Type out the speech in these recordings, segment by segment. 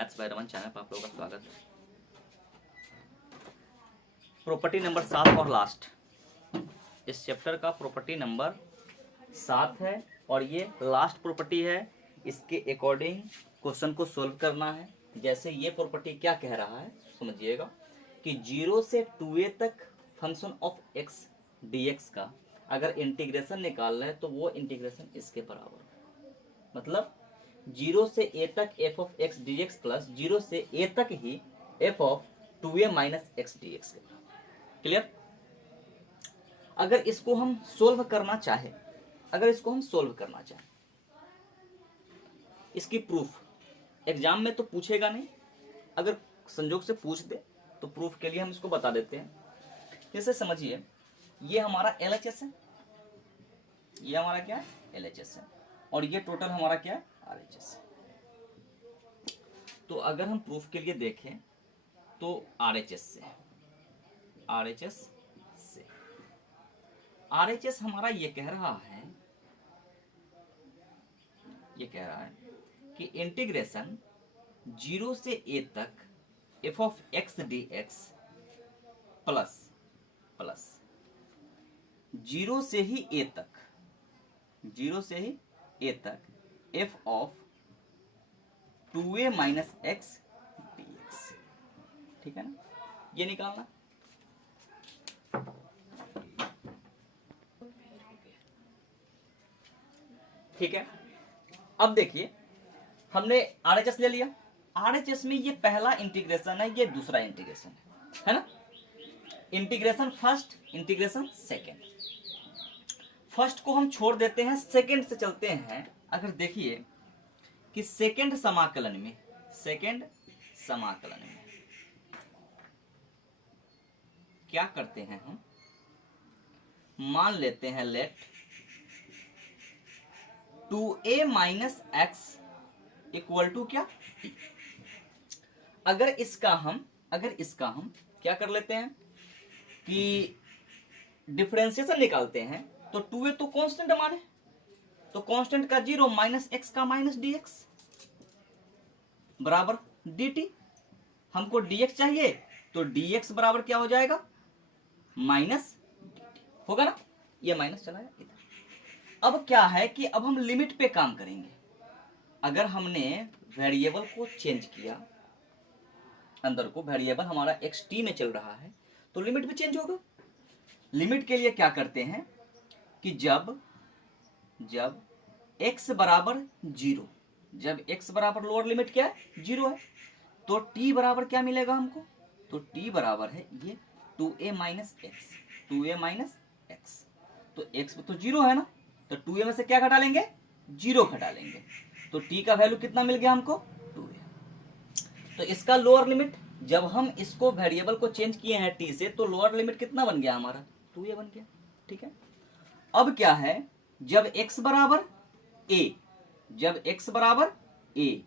Maths by Raman channel पर आप लोगों का स्वागत है। प्रॉपर्टी नंबर 7 और लास्ट, इस चैप्टर का प्रॉपर्टी नंबर 7 है और ये लास्ट प्रॉपर्टी है। इसके अकॉर्डिंग क्वेश्चन को सोल्व करना है। जैसे ये प्रॉपर्टी क्या कह रहा है समझिएगा कि 0 से 2a तक फंक्शन ऑफ x dx का अगर इंटीग्रेशन निकालना है तो वो इंटीग्रेशन इसके बराबर है। मतलब 0 से a तक f of x dx plus 0 से a तक ही f of 2a minus x dx के बराबर। क्लियर? अगर इसको हम सोल्व करना चाहे, इसकी प्रूफ एग्जाम में तो पूछेगा नहीं, अगर संजोग से पूछ दे तो प्रूफ के लिए हम इसको बता देते हैं। जैसे समझिए ये हमारा LHS है, ये हमारा क्या है LHS है और ये टोटल हमारा क्या है RHS है। तो अगर हम प्रूफ के लिए देखें तो RHS हमारा ये कह रहा है कि इंटीग्रेशन 0 से a तक f of x dx plus 0 से ही a तक f of 2a minus x dx, ठीक है ना, ये निकालना। ठीक है, अब देखिए हमने RHS ले लिया। RHS में ये पहला इंटीग्रेशन है, ये दूसरा इंटीग्रेशन है ना। Integration first, integration second. First को हम छोड़ देते हैं, सेकेंड से चलते हैं। अगर देखिए कि सेकेंड समाकलन में क्या करते हैं हम, मान लेते हैं let 2a minus x equal to क्या t। अगर इसका हम क्या कर लेते हैं कि डिफरेंशिएशन निकालते हैं तो 2a तो कांस्टेंट माने, तो कांस्टेंट का 0 माइनस x का माइनस dx बराबर dt। हमको dx चाहिए तो dx बराबर क्या हो जाएगा माइनस dt होगा ना, ये माइनस चला गया इधर। अब क्या है कि अब हम लिमिट पे काम करेंगे। अगर हमने वेरिएबल को चेंज किया, अंदर को वेरिएबल हमारा xt में चल रहा है तो लिमिट भी चेंज होगा। लिमिट के लिए क्या करते हैं कि जब x बराबर 0, जब x बराबर लोअर लिमिट क्या है 0 है, तो t बराबर क्या मिलेगा हमको, तो t बराबर है ये 2a माइनस x। तो x तो 0 है ना, तो 2a में से क्या घटा लेंगे 0 घटा लेंगे, तो t का वैल्यू कितना मिल गया हमको 2a। तो इसका लोअर लिमिट, जब हम इसको वेरिएबल को चेंज किए हैं t से, तो लोअर लिमिट कितना बन गया हमारा 2a बन गया। ठीक है, अब क्या है जब x बराबर a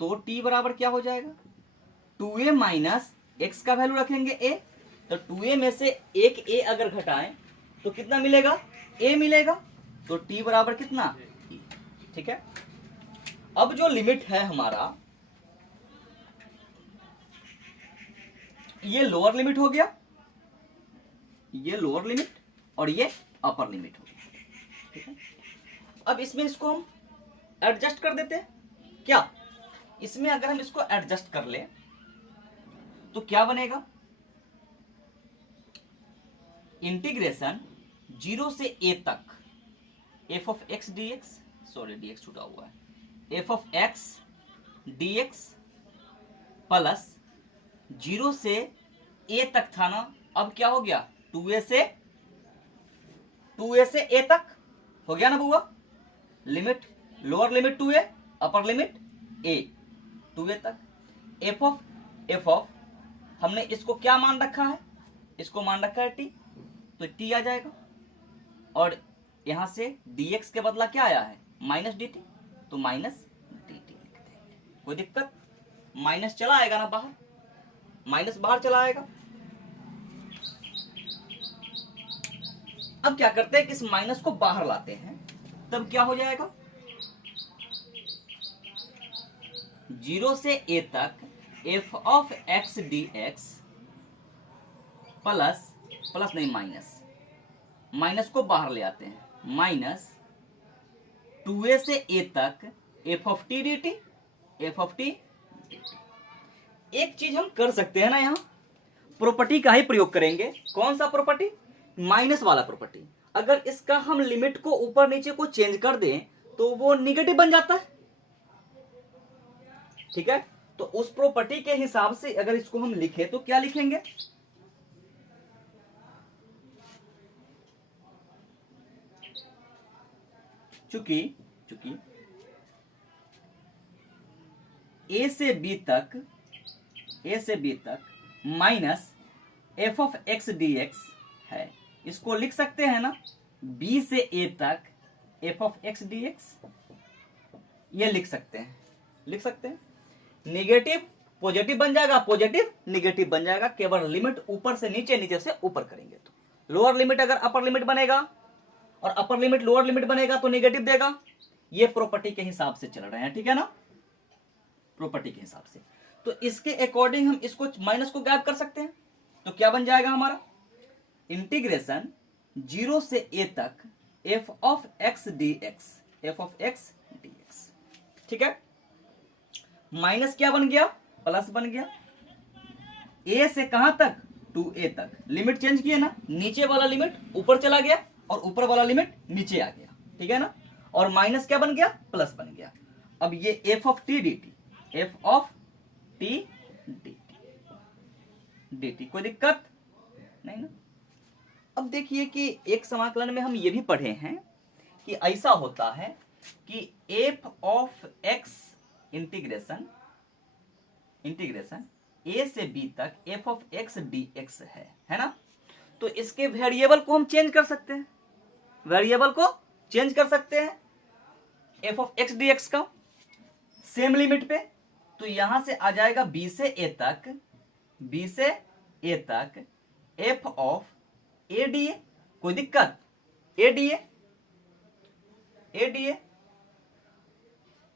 तो t बराबर क्या हो जाएगा 2a माइनस x का वैल्यू रखेंगे a, तो 2a में से एक a अगर घटाएं तो कितना मिलेगा a मिलेगा, तो t बराबर कितना e। ठीक है, अब जो लिमिट है हमारा ये लोअर लिमिट हो गया, ये लोअर लिमिट और ये अपर लिमिट हो गया। ठीक है, अब इसमें इसको हम एडजस्ट कर देते हैं। क्या इसमें अगर हम इसको एडजस्ट कर ले तो क्या बनेगा, इंटीग्रेशन 0 से a तक f of x dx, sorry dx छूटा हुआ है, f of x dx plus 0 से a तक था ना, अब क्या हो गया 2a से a तक हो गया ना बुआ। Limit lower limit 2a, upper limit a, 2a तक। f ऑफ हमने इसको क्या मान रखा है, इसको मान रखा है t, तो t आ जाएगा और यहां से dx के बदला क्या आया है माइनस dt, तो माइनस dt लिख देंगे। कोई दिक्कत, माइनस चला आएगा ना बाहर, माइनस बाहर चला आएगा। अब क्या करते हैं कि इस माइनस को बाहर लाते हैं, तब क्या हो जाएगा 0 से a तक f of x dx plus plus नहीं माइनस, माइनस को बाहर ले आते हैं, माइनस 2a से a तक f of t dt, f of t। एक चीज हम कर सकते हैं ना, यहां प्रॉपर्टी का ही प्रयोग करेंगे। कौन सा प्रॉपर्टी? माइनस वाला प्रॉपर्टी। अगर इसका हम लिमिट को ऊपर नीचे को चेंज कर दें तो वो निगेटिव बन जाता है, ठीक है। तो उस प्रॉपर्टी के हिसाब से अगर इसको हम लिखें तो क्या लिखेंगे? चूंकि a से b तक minus f of x dx है, इसको लिख सकते हैं ना b से a तक f ऑफ x dx, ये लिख सकते हैं। निगेटिव पॉजिटिव बन जाएगा, पॉजिटिव निगेटिव बन जाएगा, केवल लिमिट ऊपर से नीचे, नीचे से ऊपर करेंगे तो। लोअर लिमिट अगर अपर लिमिट बनेगा और अपर लिमिट लोअर लिमिट बनेगा तो निगेटिव देगा। ये प्रॉपर्टी के हिसाब से चल रहे हैं, ठीक है ना, प्रॉपर्टी के हिसाब से। तो इसके अकॉर्डिंग हम इसको माइनस को गायब कर सकते हैं। तो क्या बन जाएगा हमारा? इंटीग्रेशन 0 से a तक f ऑफ x dx, ठीक है। माइनस क्या बन गया? प्लस बन गया। a से कहां तक? 2a तक। लिमिट चेंज किए ना, नीचे वाला लिमिट ऊपर चला गया और ऊपर वाला लिमिट नीचे आ गया, ठीक है ना। और माइनस क्या बन गया? प्लस बन गया। अब ये f ऑफ t dt, कोई दिक्कत नहीं ना। अब देखिए कि एक समाकलन में हम ये भी पढ़े हैं कि ऐसा होता है कि f of x integration a से b तक f ऑफ x dx है ना। तो इसके वेरिएबल को हम चेंज कर सकते हैं, f ऑफ x dx का सेम लिमिट पे। तो यहां से आ जाएगा b से a तक f ऑफ a dA, कोई दिक्कत? a dA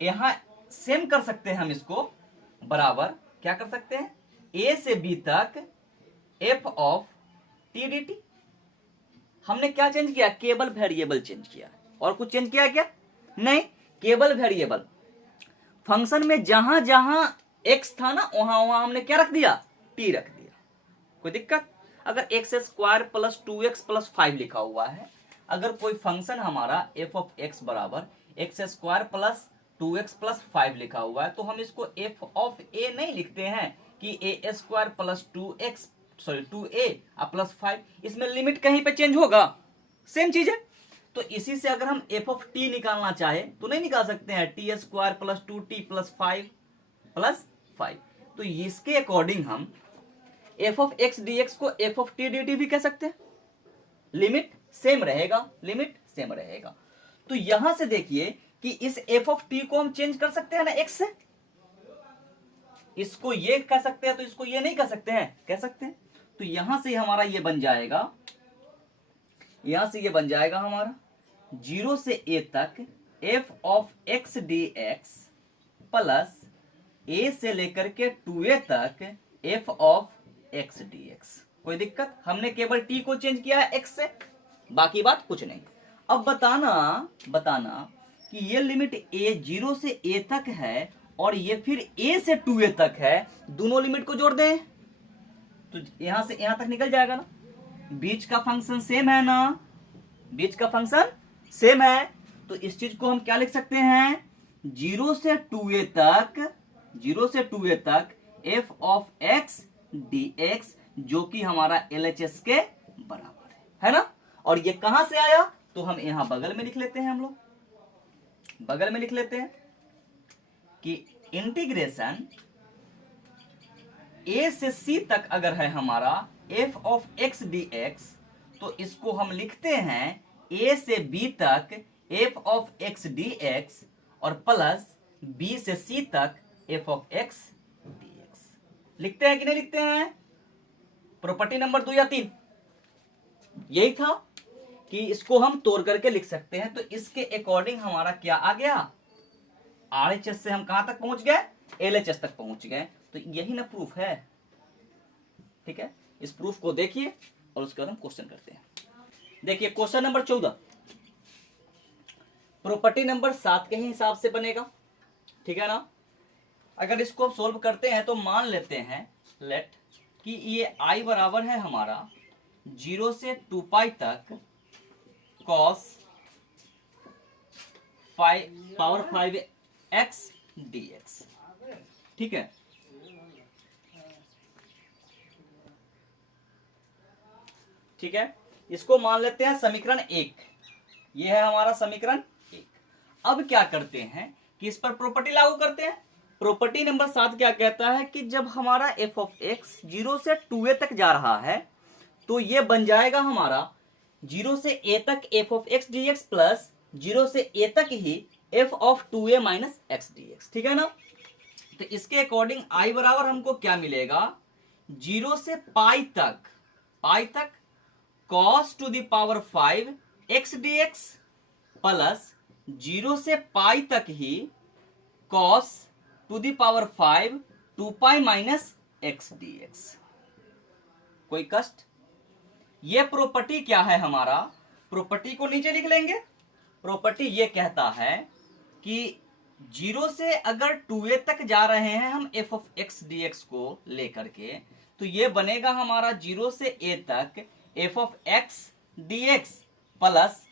यहां सेम कर सकते हैं हम इसको, बराबर क्या कर सकते हैं? a से b तक f ऑफ t dt। हमने क्या चेंज किया? केवल वेरिएबल चेंज किया, और कुछ चेंज किया क्या? नहीं, केवल वेरिएबल। फंक्शन में जहां जहां x था ना, वहां वहां हमने क्या रख दिया? t रख दिया, कोई दिक्कत? अगर x square plus 2x plus 5 लिखा हुआ है, अगर कोई फंक्शन हमारा f ऑफ x बराबर x square plus 2x plus 5 लिखा हुआ है, तो हम इसको f ऑफ a नहीं लिखते हैं कि a square plus 2a plus 5। इसमें लिमिट कहीं पे चेंज होगा, सेम चीज है। तो इसी से अगर हम f ऑफ t निकालना चाहे तो नहीं निकाल सकते हैं, t square plus 2t plus 5 तो इसके अकॉर्डिंग हम f ऑफ x dx को f ऑफ t dt भी कह सकते हैं। लिमिट सेम रहेगा, तो यहां से देखिए कि इस f ऑफ t को हम चेंज कर सकते हैं ना x से। इसको ये कह सकते हैं तो इसको ये नहीं कह सकते हैं, कह सकते हैं। तो यहां से हमारा ये बन जाएगा, हमारा 0 से a तक f of x dx plus a से लेकर के 2a तक f ऑफ x dx। कोई दिक्कत? हमने केवल t को चेंज किया है x से, बाकी बात कुछ नहीं। अब बताना कि ये लिमिट a 0 से a तक है और ये फिर a से 2a तक है, दोनों लिमिट को जोड़ दें तो यहां से यहां तक निकल जाएगा ना। बीच का फंक्शन सेम है, तो इस चीज को हम क्या लिख सकते हैं? 0 से 2a तक f ऑफ x dx, जो कि हमारा LHS के बराबर है ना। और ये कहां से आया? तो हम यहां बगल में लिख लेते हैं, हम लोग बगल में लिख लेते हैं कि इंटीग्रेशन a से c तक अगर है हमारा f ऑफ x dx, तो इसको हम लिखते हैं a से b तक f ऑफ x dx और प्लस b से c तक f ऑफ x dx। लिखते हैं कि नहीं लिखते हैं? प्रॉपर्टी नंबर 2 या 3 यही था कि इसको हम तोड़ करके लिख सकते हैं। तो इसके अकॉर्डिंग हमारा क्या आ गया? RHS से हम कहां तक पहुंच गए? LHS तक पहुंच गए। तो यही ना प्रूफ है, ठीक है। इस प्रूफ को देखिए और उसके बाद हम क्वेश्चन करते हैं। देखिए क्वेश्चन नंबर 14 प्रॉपर्टी नंबर 7 के ही हिसाब से बनेगा, ठीक है ना। अगर इसको सोल्व करते हैं तो मान लेते हैं लेट कि ये I बराबर है हमारा 0 से 2 पाई तक cos पावर 5x dx, ठीक है। ठीक है, इसको मान लेते हैं समीकरण 1। ये है हमारा समीकरण 1। अब क्या करते हैं कि इस पर प्रॉपर्टी लागू करते हैं। प्रॉपर्टी नंबर 7 क्या कहता है कि जब हमारा f ऑफ x 0 से 2a तक जा रहा है तो ये बन जाएगा हमारा 0 से a तक f of x dx plus 0 से a तक ही f of 2a minus x dx, ठीक है ना। तो इसके अकॉर्डिंग I बराबर हमको क्या मिलेगा, 0 से पाई तक cos to the power 5 x dx plus 0 से पाई तक ही cos to the power 5 2 pi minus x dx। कोई कष्ट? ये प्रॉपर्टी क्या है हमारा, प्रॉपर्टी को नीचे लिख लेंगे। प्रॉपर्टी ये कहता है कि 0 से अगर 2a तक जा रहे हैं हम f ऑफ x dx को लेकर के, तो ये बनेगा हमारा 0 से a तक f of x dx plus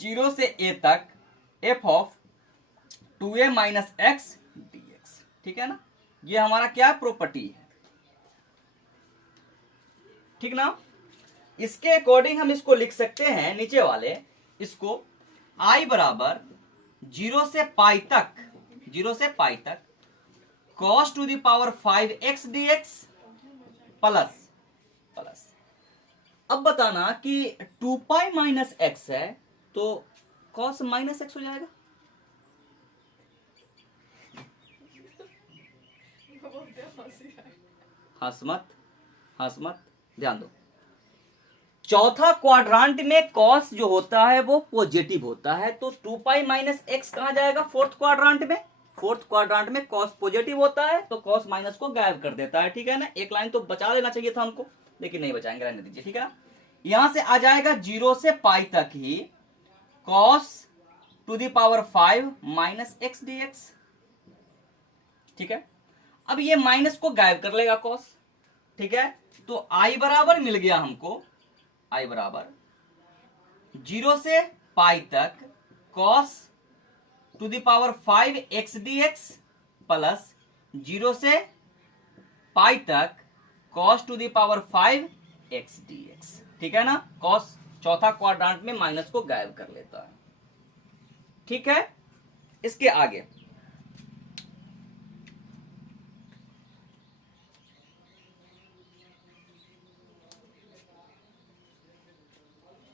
0 से a तक f of 2a minus x dx, ठीक है ना। ये हमारा क्या प्रॉपर्टी है, ठीक ना। इसके अकॉर्डिंग हम इसको लिख सकते हैं नीचे वाले, इसको I बराबर 0 से पाई तक cos to the power 5x dx plus अब बताना कि 2 पाई माइनस x है तो cos माइनस x हो जाएगा। हंस मत, ध्यान दो। चौथा क्वाड्रांट में cos जो होता है वो पॉजिटिव होता है, तो 2 पाई माइनस x कहां जाएगा, फोर्थ क्वाड्रांट में cos पॉजिटिव होता है तो cos माइनस को गायब कर देता है, ठीक है ना। एक लाइन तो बचा लेना चाहिए था हमको, लेकिन नहीं बचाएंगे, रहने दीजिए, ठीक है ना। यहां से आ जाएगा 0 से पाई तक ही cos to the power 5 minus x dx, ठीक है। अब ये माइनस को गायब कर लेगा cos, ठीक है। तो I बराबर मिल गया हमको, I बराबर 0 से पाई तक cos to the power 5 x dx plus 0 से पाई तक cos to the power 5 x dx, ठीक है ना। cos चौथा क्वाड्रांट में माइनस को गायब कर लेता है, ठीक है। इसके आगे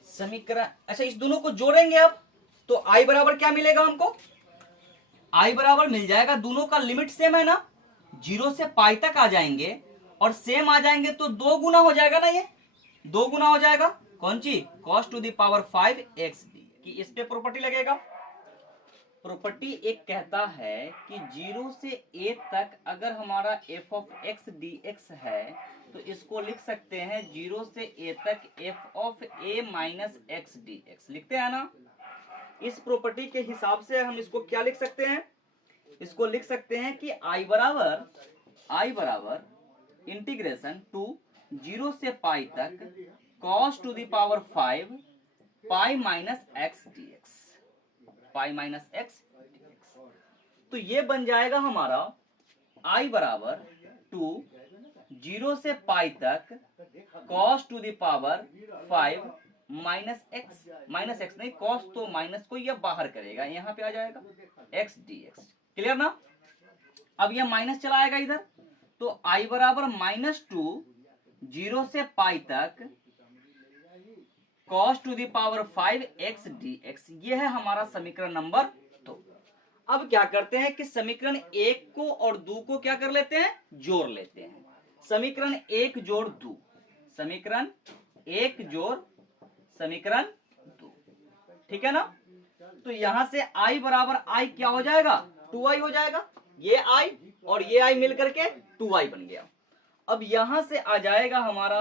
समीकरण, अच्छा इस दोनों को जोड़ेंगे अब, तो I बराबर क्या मिलेगा हमको, I बराबर मिल जाएगा, दोनों का लिमिट सेम है ना, 0 से पाई तक आ जाएंगे और सेम आ जाएंगे तो 2 गुना हो जाएगा ना, ये 2 गुना हो जाएगा कौन सी, cos to the power 5 x d, कि इस पे प्रॉपर्टी लगेगा। प्रॉपर्टी एक कहता है कि 0 से a तक अगर हमारा f ऑफ x dx है तो इसको लिख सकते हैं 0 से a तक f of a minus x dx, लिखते हैं ना। इस प्रॉपर्टी के हिसाब से हम इसको क्या लिख सकते हैं, इसको लिख सकते हैं कि I बराबर इंटीग्रेशन टू 0 से पाई तक cos to the power 5 pi minus x dx, pi minus x dx। तो ये बन जाएगा हमारा I बराबर टू 0 से पाई तक cos to the power 5 minus x नहीं, cos तो माइनस को यह बाहर करेगा, यहां पे आ जाएगा x dx, क्लियर ना। अब यह माइनस चला आएगा इधर, तो I बराबर माइनस टू 0 से पाई तक cos to the power 5 x dx, ये है हमारा समीकरण नंबर 2। अब क्या करते हैं कि समीकरण 1 को और 2 को क्या कर लेते हैं, जोड़ लेते हैं। समीकरण 1 जोड़ 2, समीकरण 1 जोड़ समीकरण 2, ठीक है ना। तो यहां से I बराबर I क्या हो जाएगा, 2i हो जाएगा, ये i और ये i मिल करके 2i बन गया। अब यहां से आ जाएगा हमारा,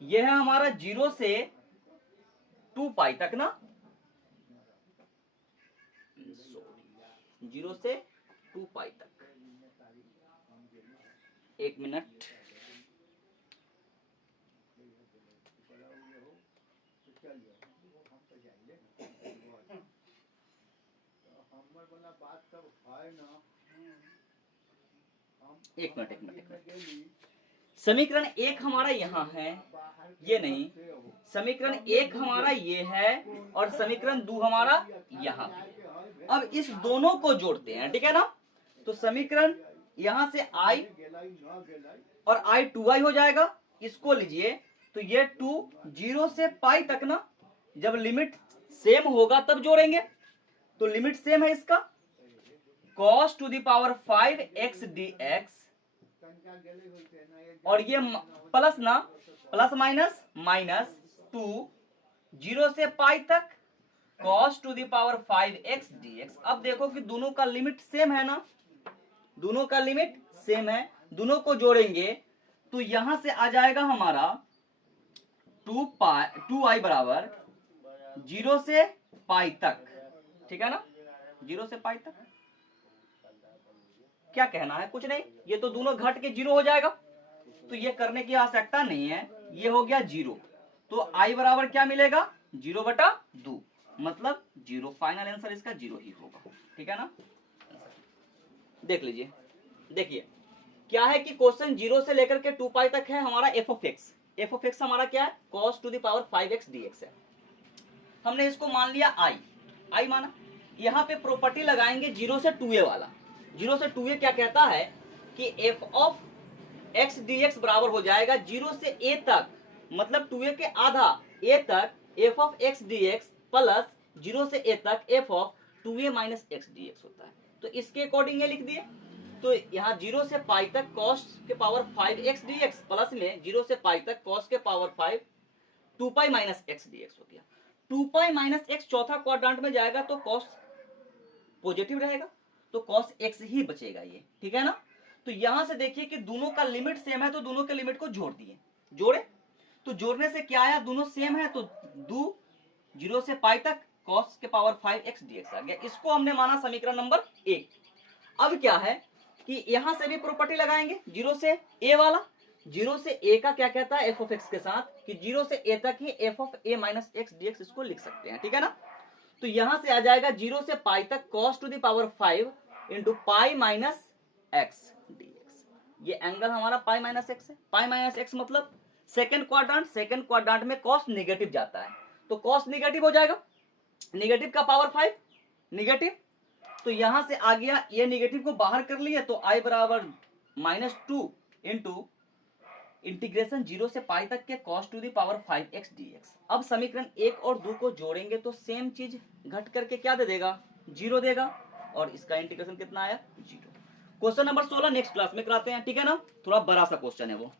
यह है हमारा 0 से 2 पाई तक ना, 0 से 2 पाई तक। एक मिनट, एक मिनट। समीकरण 1 हमारा यहाँ है, ये नहीं, समीकरण 1 हमारा ये है और समीकरण 2 हमारा यहाँ। अब इस दोनों को जोड़ते हैं, ठीक है ना। तो समीकरण यहां से i और i 2i हो जाएगा, इसको लीजिए। तो ये 2 0 से पाई तक ना, जब लिमिट सेम होगा तब जोड़ेंगे। तो लिमिट सेम है इसका, cos to the power 5x dx, और ये प्लस ना, प्लस माइनस माइनस 2 0 से पाई तक cos to the power 5x dx। अब देखो कि दोनों का लिमिट सेम है ना, दोनों का लिमिट सेम है, दोनों को जोड़ेंगे तो यहां से आ जाएगा हमारा 2i बराबर 0 से पाई तक, ठीक है ना, 0 से पाई तक। क्या कहना है, कुछ नहीं, ये तो दोनों घट के 0 हो जाएगा, तो ये करने की आवश्यकता नहीं है, ये हो गया 0। तो i बराबर क्या मिलेगा, 0/2, मतलब 0। फाइनल आंसर इसका 0 ही होगा, ठीक है ना। देख लीजिए, देखिए क्या है कि क्वेश्चन 0 से लेकर के 2 पाई तक है हमारा f ऑफ x हमारा क्या है, cos to the power 5x dx है। हमने इसको मान लिया i माना। यहाँ पे प्रॉपर्टी लगाएंगे 0 से 2a वाला। 0 से 2a क्या कहता है कि f ऑफ x dx बराबर हो जाएगा 0 से a तक, मतलब 2a के आधा a तक f of x dx plus 0 से a तक f of 2a minus x dx होता है। तो इसके अकॉर्डिंग ये लिख दिए। तो यहाँ 0 से पाई तक cos के पावर 5x dx प्लस में 0 से पाई तक cos के power 5 2 pi minus x dx हो गया। 2 पाई माइनस x चौथा क्वाड्रेंट में जाएगा तो cos पॉजिटिव रहेगा, तो cos x ही बचेगा ये, ठीक है ना। तो यहां से देखिए कि दोनों का लिमिट सेम है, तो दोनों के लिमिट को जोड़ दिए, जोड़े तो जोड़ने से क्या आया, दोनों सेम है तो 2 0 से पाई तक cos के पावर 5x dx आ गया। इसको हमने माना समीकरण नंबर 1। अब क्या है कि यहां से भी प्रॉपर्टी लगाएंगे 0 से a वाला। 0 से a का क्या कहता है f ऑफ x के साथ कि 0 से a तक ही f of a minus x dx इसको लिख सकते हैं, ठीक है ना। तो यहां से आ जाएगा 0 से पाई तक cos to the power 5 into pi minus x dx। ये एंगल हमारा पाई माइनस x है। पाई माइनस x मतलब सेकंड क्वाड्रेंट में cos नेगेटिव जाता है, तो cos नेगेटिव हो जाएगा, नेगेटिव का पावर 5 नेगेटिव। तो यहां से आ गया, ये नेगेटिव को बाहर कर लिया तो i बराबर -2 इंटू इंटीग्रेशन 0 से पाई तक के cos to the power 5x dx। अब समीकरण 1 और 2 को जोड़ेंगे तो सेम चीज घट करके क्या दे देगा, 0 देगा, और इसका इंटीग्रेशन कितना आया, 0। क्वेश्चन नंबर 16 नेक्स्ट क्लास में कराते हैं, ठीक है ना, थोड़ा बड़ा सा क्वेश्चन है वो।